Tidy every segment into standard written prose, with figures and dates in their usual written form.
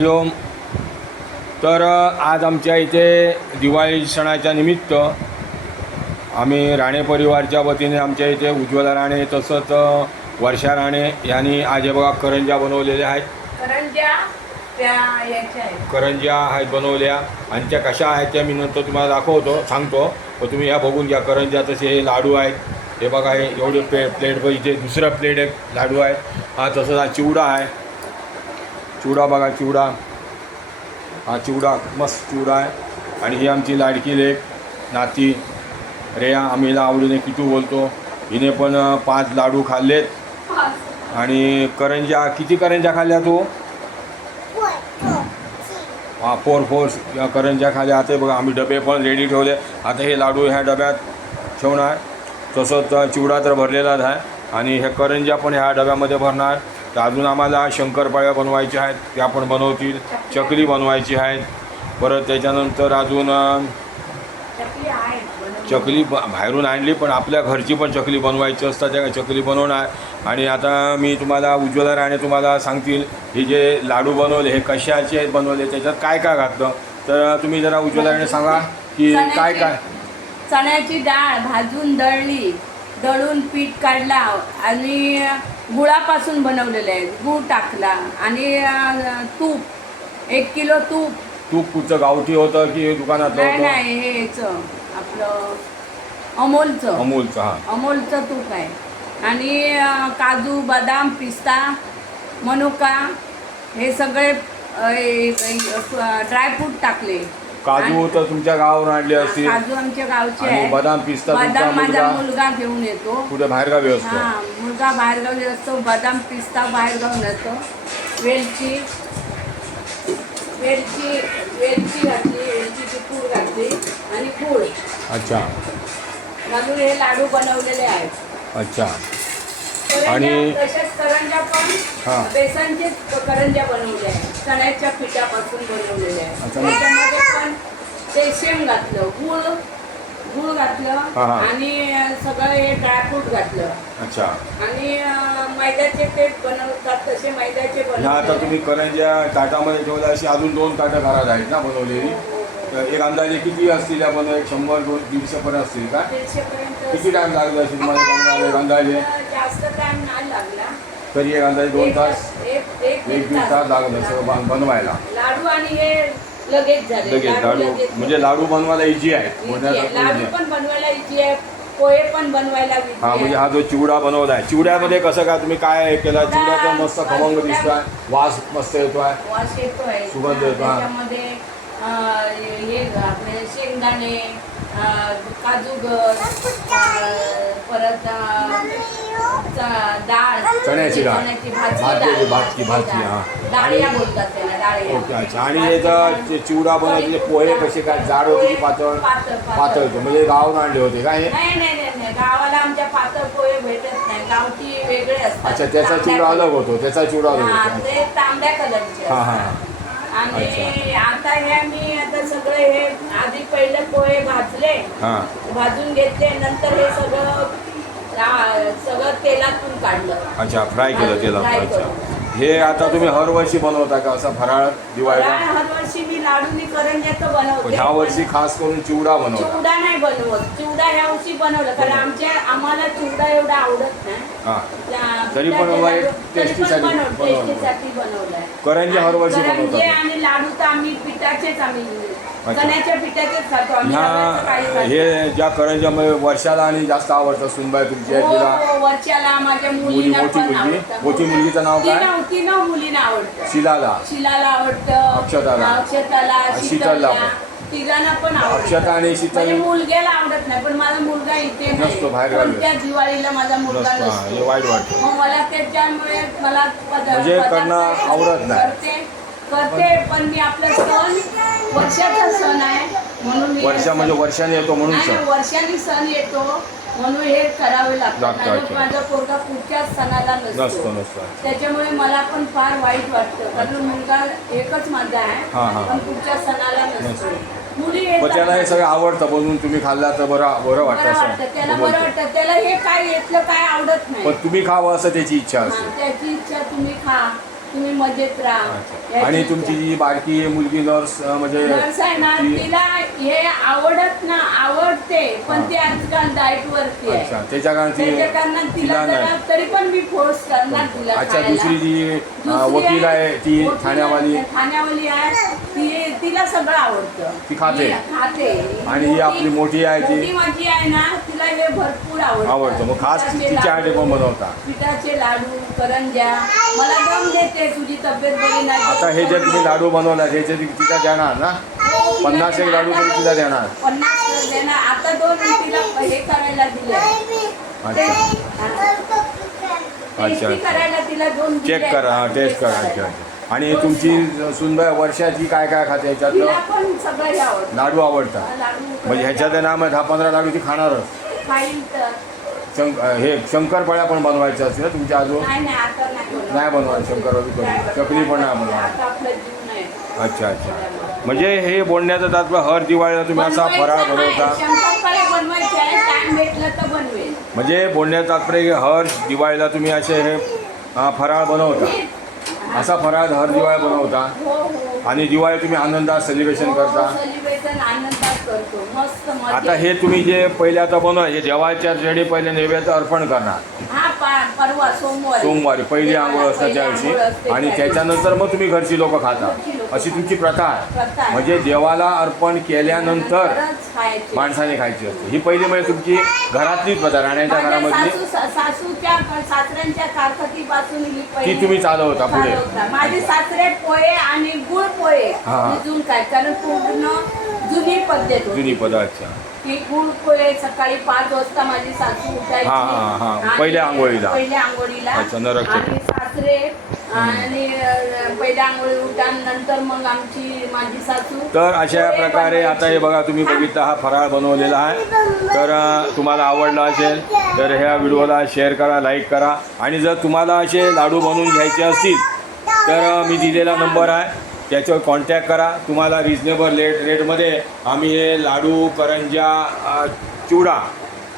Hello. तर आज आमच्या इथे दिवाळी सणाच्या निमित्त आम्ही राणे परिवारच्या वतीने आमच्या इथे उज्ज्वला राणे तसंच वर्षा राणे यांनी आज हे बघा करंज्या बनवलेल्या आहेत. करंज्या आहेत बनवल्या आणि त्या कशा आहेत त्या मी नंतर तुम्हाला सांगतो. तर तुम्ही ह्या बघून घ्या करंज्या. तसे हे लाडू आहेत. हे बघा हे एवढे प्लेट इथे दुसरा प्लेट एक लाडू आहे. हा तसंच हा चिवडा आहे. चिवडा बघा चिवडा. हा चिवडा मस्त चिवडा आहे. आणि ही आमची लाडकी लेक नाती रेया, आम्हीला आवडीने किटू बोलतो. हिने पण 5 लाडू खाल्लेत. आणि करंज्या किती करंज्या खाल्ल्या तू? 4 करंज्या खाल्ल्या. आता बघा आम्ही डबे पण रेडी ठेवले. आता हे लाडू ह्या डब्यात ठेवणार. तसंच चिवडा तर भरलेलाच आहे आणि हे करंज्या पण ह्या डब्यामध्ये भरणार. तर अजून आम्हाला शंकरपाळ्या बनवायच्या आहेत, त्या पण बनवतील. चकली बनवायची आहेत. परत त्याच्यानंतर अजून चकली बाहेरून आणली पण आपल्या घरची पण चकली बनवायची असतात, त्या चकली बनवणार. आणि आता मी तुम्हाला उज्ज्वला राणे तुम्हाला सांगतील हे जे लाडू बनवले हे कशाचे बनवले, त्याच्यात काय काय घातलं. तर तुम्ही जरा उज्ज्वला राणे सांगा की काय काय. चण्याची डाळ भाजून दळून पीठ काढला आणि गुळापासून बनवलेलं आहे. गूळ टाकला आणि तूप 1 किलो तूप कुठचं गावठी होतं की दुकानातलं होतं? नाही हे याचं आपलं अमोलचं. हां अमोलचं तूप आहे. आणि काजू बदाम पिस्ता मनुका हे सगळे ड्रायफ्रूट टाकले. काजू तर तुमच्या गावावरून आणले असतील? काजू आमच्या गावचे आहे. बदाम पिस्ता माझा मुलगा घेऊन येतो. कुठे बाहेरगावी असतो? हां मुलगा बाहेरगावी असतो. बदाम पिस्ता बाहेरगावून येतो. वेलची घातली, वेलचीची पूड घातली आणि गूळ. अच्छा. घालून हे लाडू बनवलेले आहेत. अच्छा. आणि तसेच करंज्या पण बेसनचे करंज्या बनवले आहेत. चण्याच्या पिठापासून बनवलेले आहेत. त्याच्यामध्ये पण ते शेंग घातलं, गूळ घातलं आणि सगळं हे ड्रायफ्रूट घातलं. अच्छा. आणि मैद्याचे ते बनवतात तसे मैद्याचे बनवले. आता तुम्ही करंज्या ताटामध्ये ठेवल्या अशी अजून 2 ताटं घरात आहेत ना बनवलेली. एक अंदाजे किती असतील आपण? 100-150 पर्यंत असतील का? 150 पर्यंत. किती टाइम लागला असेल तुम्हाला बनवायला? एक अंदाजे जास्त टाइम नाही लागला तरी एक अंदाजे 2 तास, 1-1.5 तास लागलं सगळं बनवायला. लाडू आणि हे लगेच झाले. लाडू म्हणजे लाडू बनवायला इझी आहे. लाडू पण बनवायला इझी आहे. पोहे पण बनवायला इझी आहे. म्हणजे हा जो चिवडा बनवला आहे, चिवड्यामध्ये कसं काय तुम्ही काय केलं? चिवडा तर मस्त खमंग दिसतोय, वास मस्त येतोय, वास येतोय, सुगंध येतो. त्याच्यामध्ये हे आपले शेंगदाणे, काजू परत डाळ, चण्याची डाळ, भाजी डाळिया बोलतात त्याला, डाळिया. ओके. अच्छा. आणि याचा चिवडा बनवायचे पोहे कसे काय, जाड होते की पातळ? पातळ होते. म्हणजे गावावर आणले होते का हे? नाही गावाला आमच्या पातळ पोहे भेटत नाही, गावठी वेगळे असतात. अच्छा. त्याचा चिवडा अलग होतो. ते तांबड्या कलरचे. आणि आता हे मी आता सगळे हे आधी पहिले पोहे भाजून घेतले, नंतर हे सगळं तेलातून काढलं. अच्छा. फ्राय केलं तेलात. अच्छा. हे आता तुम्ही हर वर्षी बनवता का असा फराळ दिवाळीला? हर वर्षी मी लाडूनी करंज्याचं बनवते. ह्या वर्षी खास करून चिवडा बनवतो. चिवडा नाही बनवत. चिवडा ह्या वर्षी बनवलं कारण आम्हाला चिवडा एवढा आवडत नाही. तरी पण टेस्टीसाठी बनवलाय. करंज्या हर वर्षी बनवतात. आणि लाडू तर आम्ही पिठाचेच चण्याच्या पिठाचेच खातो. हे ज्या करंज्यामध्ये वर्षाला आणि जास्त आवडतं सुनबाई तुमच्या तिला? वर्षाला माझ्या मुलीला मोठी मुलगीचं नाव काय? मुलीला आवडतं. शिलाला आवडतं. अक्षताला, शीतलला. तिघांना पण आवडतं. अक्षता आणि शीतल मुलग्याला आवडत नाही, पण माझा मुलगा इथे नसतो, बाहेर कोणत्या दिवाळीला माझा मुलगा नसतो. हे वाईट वाटतं. मग मला त्याच्यामुळे मला म्हणजे करणं आवडत नाही. करते पण मी आपला सण वर्षाचा सण आहे म्हणून म्हणजे वर्षाने येतो म्हणून सण. वर्षाने सण येतो म्हणून हे करावे लागतं. माझा पोरगा पुढच्याच सणाला नसतो. त्याच्यामुळे मला पण फार वाईट वाटतं कारण मुलगा एकच माझा आहे पण पुढच्या सणाला नसतो. त्याला हे सगळं आवडतं म्हणून तुम्ही खाल्ला तर बरं वाटतं. त्याला बरं वाटतं. त्याला हे काय येतलं काय आवडत नाही पण तुम्ही खावं असं त्याची इच्छा असते. त्याची इच्छा तुम्ही खा तुम्ही मजेत राहा. आणि तुमची जी बारकी मुलगी नर्स म्हणजे नर्स आहे ना, ती- तिला हे आवडते पण ती आजकाल डाएट वरती आहे. अच्छा, त्याच्या कारण त्याच्या कारणात तिला नाही. जरा तरी पण मी फोर्स करणार तिला अच्छा, खायला. दुसरी जी दुसरी वकील आहे ती वकील ठाण्यावाली आहे, तिला सगळं आवडतं. ती खाते. ती खाते. आणि ही आपली मोठी आहे ती- मोठी माझी आहे ना, तिला हे भरपूर आवडतं. मग खास पिठाचे तिच्यासाठी लाडू, पण बनवता. पिठाचे लाडू, करंज्या. मला दम देते, तुझी तब्येत बरी नाही. आता हे जे तुम्ही लाडू बनवला ह्याचे तिला देणार ना? 50 एक लाडू तरी तिला देणार. 50 देणार. आता 2 तिला हे करायला दिले. अच्छा. करायला तिला 2 चेक करा, टेस्ट करा. अच्छा. आणि तुमची सुनबाई वर्षाची काय काय खाते तिला ह्याच्यातलं? पण सगळं आवडतं. लाडू आवडतात. लाडू म्हणजे ह्याच्यात नाम 10-15 लाडू ती खाणारच. खाईल तर. हे शंकरपाळ्या पण बनवायच्या असतील ना तुमच्या अजून? नाही आता नाही नाही बनवायचं शंकरपाळी करून. चकली पण नाही बनवा. आता आपलं जीव नाही. अच्छा अच्छा. म्हणजे हे बोलण्याचं तात्पर्य हर दिवाळीला तुम्ही असा फराळ बनवता. शंकरपाळे बनवायचे आहे, टाइम भेटलं तर बनवेल. म्हणजे बोलण्याचं तात्पर्य की हर दिवाळीला तुम्ही असे हे फराळ बनवता. असा फराळ हर दिवाळी बनवता. हो हो. आणि दिवाळी तुम्ही आनंदात सेलिब्रेशन करता. सेलिब्रेशन आनंदात करतो. मस्त आता मजा. हे तुम्ही जे पहिले आता बनवा हे जेवायच्या रेडी पहिले नैवेद्य अर्पण करणार हा परवा सोमवारी पहिली आंघोळ असतात त्या दिवशी. आणि त्याच्यानंतर मग तुम्ही घरची लोक खाता. अशी तुमची प्रथा आहे. म्हणजे देवाला अर्पण केल्यानंतर माणसाने खायची असते. ही पहिली म्हणजे तुमची घरातलीच प्रथा, राहण्याच्या घरामधली सासूच्या सासऱ्यांच्या कारकतीपासून ही ती पहिली तुम्ही चालवता पुढे. माझे सासरे पोहे आणि गुळ पोहे हा. भिजून काय, कारण पूर्ण जुनी पद्धत होती. जुनी पदार्थ. की गुळ पोहे सकाळी 5 वाजता माझी सासू उठायची. हा. आणि पहिल्या आंघोळीला. पहिल्या आंघोळीला. अच्छा, नरक आणि सासरे आणि पहिल्या आंघोळी उठानंतर मग माझी सासू. तर अशा पोहे प्रकारे आता हे बनवायची. बघा तुम्ही बघितला हा फराळ बनवलेला आहे. तर तुम्हाला आवडला असेल तर ह्या व्हिडिओला शेअर करा, लाईक करा. आणि जर तुम्हाला असे लाडू बनवून घ्यायचे असतील तर मी दिलेला नंबर आहे त्याच्यावर कॉन्टॅक्ट करा. तुम्हाला रिजनेबल रेटमध्ये आम्ही हे लाडू, करंज्या, चिवडा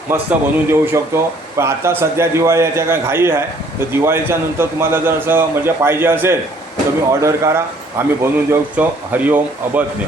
मस्त बनवून देऊ शकतो. पण आता सध्या दिवाळी याच्या काय घाई आहे, तर दिवाळीच्या नंतर तुम्हाला जर असं म्हणजे पाहिजे असेल तर तुम्ही ऑर्डर करा, आम्ही बनवून देऊ शकतो. हरिओम अबज्ञ.